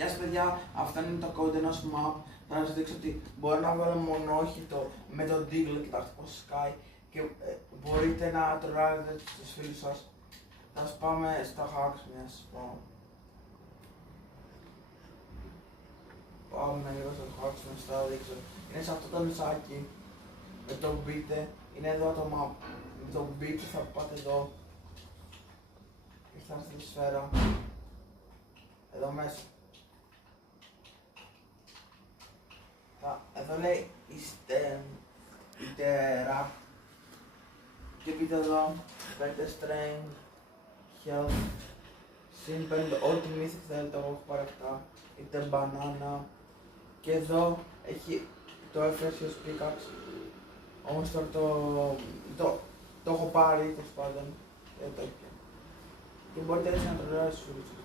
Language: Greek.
Γεια σας παιδιά, αυτό είναι το code ενός map. Θα σας δείξω ότι μπορώ να βάλω μονόχυτο με τον Deagle, κοιτάξτε πως σκάει και μπορείτε να τρολάρετε τους φίλους σας. Θα σας πάμε στα hacks, μια σας πω. Πάμε λίγο στο hacks να σας τα δείξω. Είναι σε αυτό το νησάκι, με το μπείτε, είναι εδώ το map. Με το μπείτε θα πάτε εδώ και θα έρθει η σφαίρα. Εδώ μέσα. Εδώ λέει iter και πείτε εδώ, πέτε strength, health, συν 5, ό,τι μύθι θέλετε, εγώ έχω πάρει αυτά, είτε banana και εδώ έχει το Efesios pickaxe, όμως τώρα το έχω πάρει τέλος πάντων, δεν το έχει. Και μπορείτε έτσι να τρολάρετε στους φίλους.